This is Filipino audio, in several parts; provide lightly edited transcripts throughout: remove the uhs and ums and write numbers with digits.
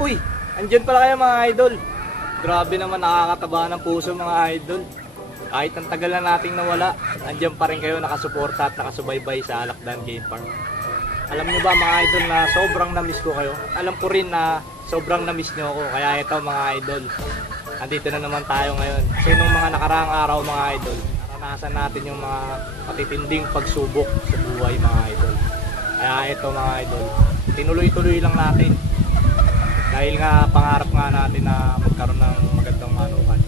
Uy, andyan pala kayo mga idol. Grabe naman, nakakataba ng puso mga idol. Kahit ang tagal na nating nawala, andyan pa rin kayo nakasuporta at nakasubaybay sa Alakdan Game Farm. Alam nyo ba mga idol na sobrang na-miss ko kayo? Alam ko rin na sobrang na-miss nyo ako. Kaya ito mga idol, andito na naman tayo ngayon. Kasi nung mga nakaraang araw mga idol, naranasan natin yung mga matitinding pagsubok sa buhay mga idol. Kaya ito mga idol, tinuloy-tuloy lang natin. Dahil nga pangarap nga natin na magkaroon ng magandang manukan.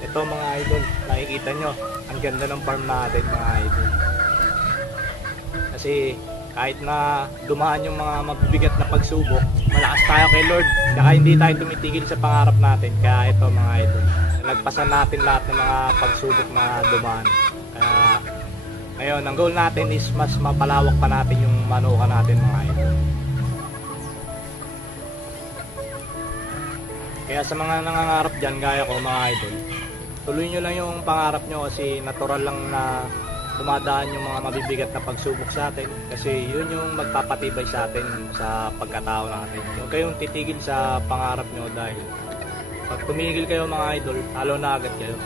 Ito mga idol, nakikita nyo, ang ganda ng farm natin mga idol. Kasi kahit na dumaan yung mga mabibigat na pagsubok, malakas tayo kay Lord. Kaya hindi tayo tumitigil sa pangarap natin. Kaya ito mga idol, nagpasan natin lahat ng mga pagsubok na dumaan. Kaya ngayon, ang goal natin is mas mapalawak pa natin yung manukan natin mga idol. Kaya sa mga nangangarap dyan, gaya ko mga idol, tuloy nyo lang yung pangarap nyo kasi natural lang na dumadaan yung mga mabibigat na pagsubok sa atin. Kasi yun yung magpapatibay sa atin sa pagkatao natin. Huwag kayong titigil sa pangarap nyo dahil pag tumigil kayo mga idol, talo na agad kayo.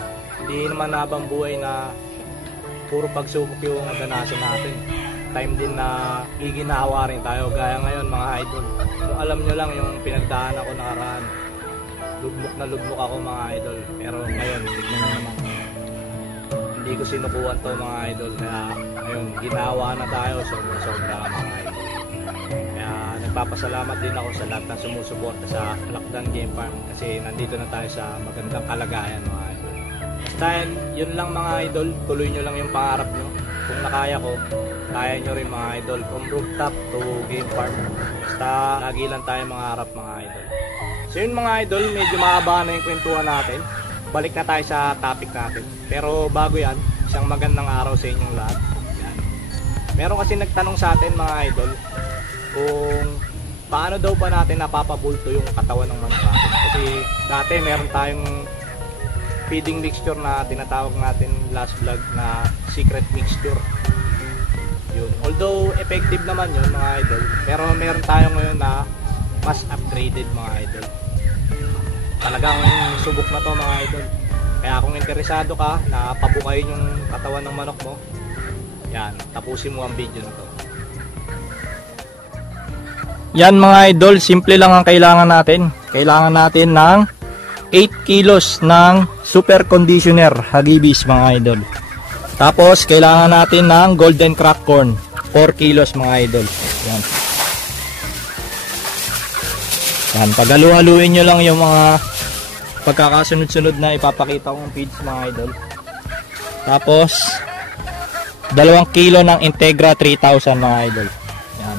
Hindi naman habang buhay na puro pagsubok yung nadanasan natin. Time din na giginawa rin tayo gaya ngayon mga idol. Kung alam nyo lang yung pinagdaanan ko nakaraan, lugmok na lugmok ako mga idol. Pero ngayon, tignan nyo naman, hindi ko sinukuhan to mga idol. Kaya ngayon, ginawa na tayo sobra mga idol. Kaya nagpapasalamat din ako sa lahat ng sumusuporta sa Alakdan Game Farm. Kasi nandito na tayo sa magandang kalagayan mga idol. Basta yun lang mga idol, tuloy nyo lang yung pangarap nyo. Kung nakaya ko, kaya nyo rin mga idol. From rooftop to game farm, basta lagi lang tayo mangarap mga idol. So yun mga idol, medyo mahaba na yung kwentuhan natin. Balik na tayo sa topic natin. Pero bago yan, isang magandang araw sa inyong lahat. Yan. Meron kasi nagtanong sa atin mga idol, kung paano daw ba natin napapabulto yung katawan ng manok natin. Kasi dati meron tayong feeding mixture na tinatawag natin last vlog na secret mixture. Yun. Although effective naman yun mga idol, pero meron tayo ngayon na mas upgraded mga idol. Talagang subok na to mga idol. Kaya kung interesado ka na pabukayin yung katawan ng manok mo, yan, tapusin mo ang video na to. Yan mga idol, simple lang ang kailangan natin. Kailangan natin ng 8 kilos ng super conditioner hagibis mga idol. Tapos kailangan natin ng golden crack corn 4 kilos mga idol. Yan. Yan, paghalu-haluin nyo lang yung mga pagkakasunod-sunod na ipapakita kong feeds mga idol. Tapos 2 kilo ng Integra 3000 mga idol. Yan.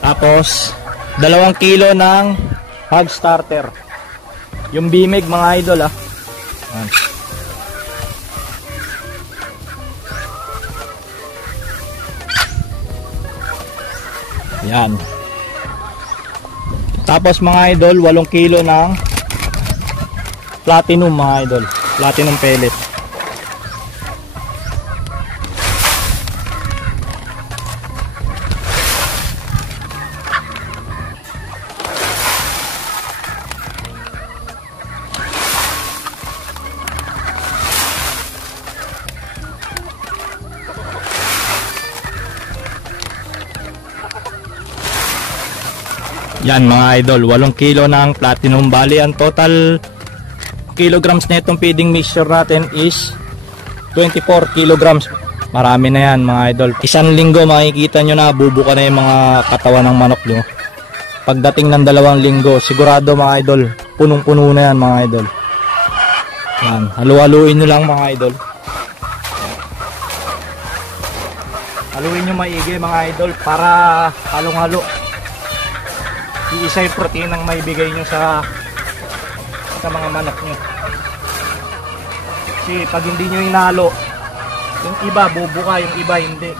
Tapos 2 kilo ng hog starter. Yung bimig mga idol ah. Yan. Tapos mga idol, 8 kilo ng platinum mga idol. Platinum pellet. Yan mga idol, 8 kilo ng platinum. Bali ang total kilograms na itong feeding mixture natin is 24 kilograms. Marami na yan mga idol. Isang linggo makikita nyo na bubuka na yung mga katawan ng manok nyo. pagdating ng 2 linggo, sigurado mga idol, punong-puno na yan mga idol. Yan, halu-haluin nyo lang mga idol. Haluin nyo maigi mga idol para halong-halo. Iisa yung protein ang maibigay nyo sa mga manok nyo. Kasi pag hindi nyo hinalo, yung iba bubuka, yung iba hindi.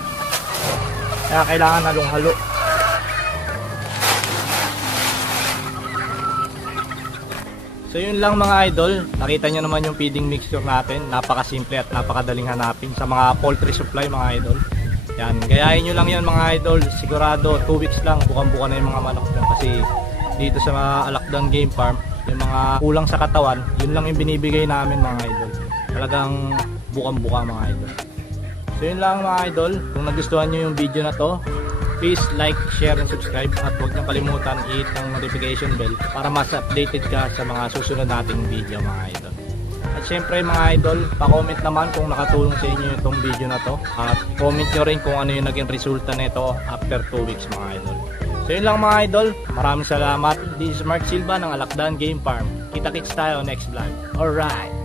Kaya kailangan halong-halo. So yun lang mga idol, nakita nyo naman yung feeding mixture natin. Napakasimple at napakadaling hanapin sa mga poultry supply mga idol. Yan, gayahin nyo lang yan mga idol. Sigurado 2 weeks lang bukang-buka na yung mga manok nyo. Kasi dito sa mga Alakdan Game Farm, yung mga kulang sa katawan, yun lang yung binibigay namin mga idol. Talagang bukang-buka mga idol. So yun lang mga idol, kung nagustuhan nyo yung video na to, please like, share, and subscribe. At huwag niyong kalimutan i-hit ang notification bell para mas updated ka sa mga susunod nating video mga idol. At syempre mga idol, pa-comment naman kung nakatulong sa inyo itong video na to. At comment nyo rin kung ano yung naging resulta nito after 2 weeks mga idol. So yun lang mga idol, maraming salamat. This is Mark Silva ng Alakdan Game Farm. Kita-kits tayo next vlog. Alright!